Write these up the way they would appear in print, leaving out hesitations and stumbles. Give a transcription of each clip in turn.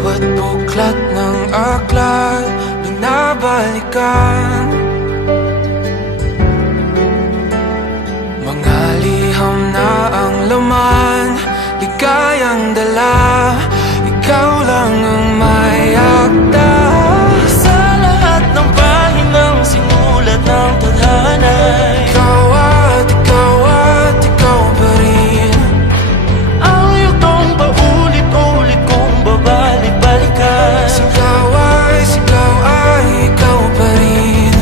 Bawat buklat ng aklat binabalikan, mga liham na ang laman, ligayang dala, ikaw lang ang may akda. Sa lahat ng pahinang sinulat ng tadhana, Ikaw at ikaw pa rin. ang yugtong paulit-ulit kong babalik-balikan. Sigaw ay ikaw pa rin.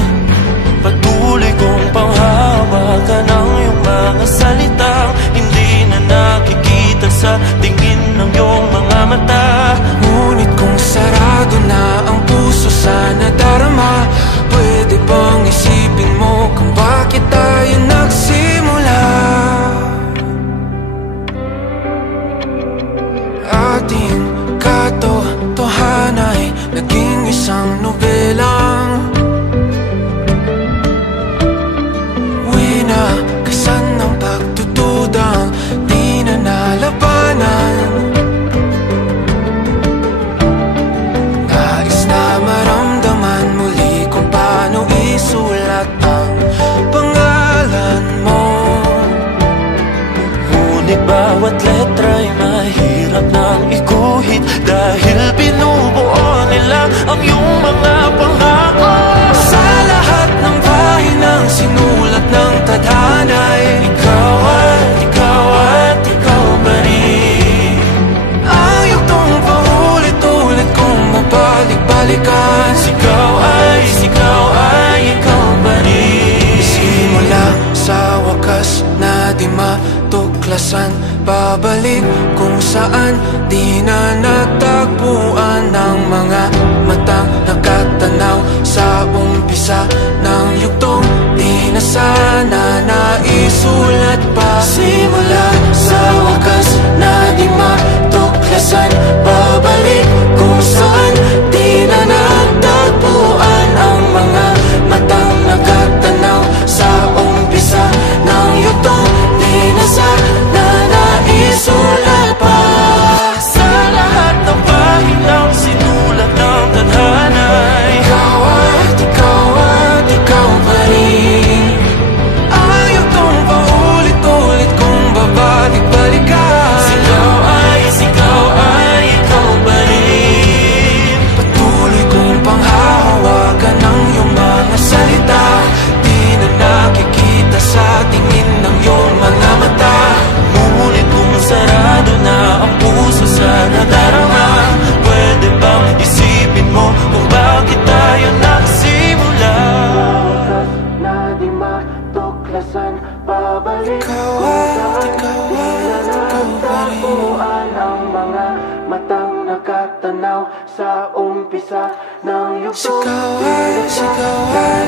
Patuloy kong panghawakan ang iyong mga salitang hindi na nakikita sa tingin ng iyong mga mata. Ngunit kung sarado na ang puso sa nadarama, pwede bang isipin mo kung bakit tayo nagsimula? Ating katotohanan ay naging isang nobelang winakasan ng pagtutudang di na nalabanan. Nais na maramdaman muli kung paano isulat ang pangalan mo. Ngunit bawat letra'y mahirap nang iguhit, dahil binubuo nila ang iyong mga pangako. Sa lahat ng pahinang sinulat ng tadhana, Ikaw at ikaw pa rin. ang yugtong paulit-ulit kong mabalik-balikan. Sigaw ay ikaw pa rin. Simula sa wakas na di matuklasan, babalik kung saan di na natagpuan ng mga matang nakatanaw sa umpisa ng yugtong di na sana naisulat pa. Simula sa wakas na di matuklasan, babalik kung saan di na natagpuan ang mga matang nakatanaw sa umpisa ng yugtong di na sana naisulat pa. Sa lahat ng pahinang sinulat ng tadhana, Ikaw at ikaw pa rin. Ang yugtong paulit-ulit kong babalik-balikan. Sigaw ay ikaw pa rin. Patuloy kong panghahawakan ng iyong mga salita, di na nakikita sa tingin ng iyong mga mata. Ngunit kung sarado na ang puso sa nadarama, pwede bang isipin mo kung bakit tayo nagsimula? Na di matuklasan, babalik ikaw pa rin. Ang mga matang nakatanaw sa umpisa ng yugtong. Sigaw ay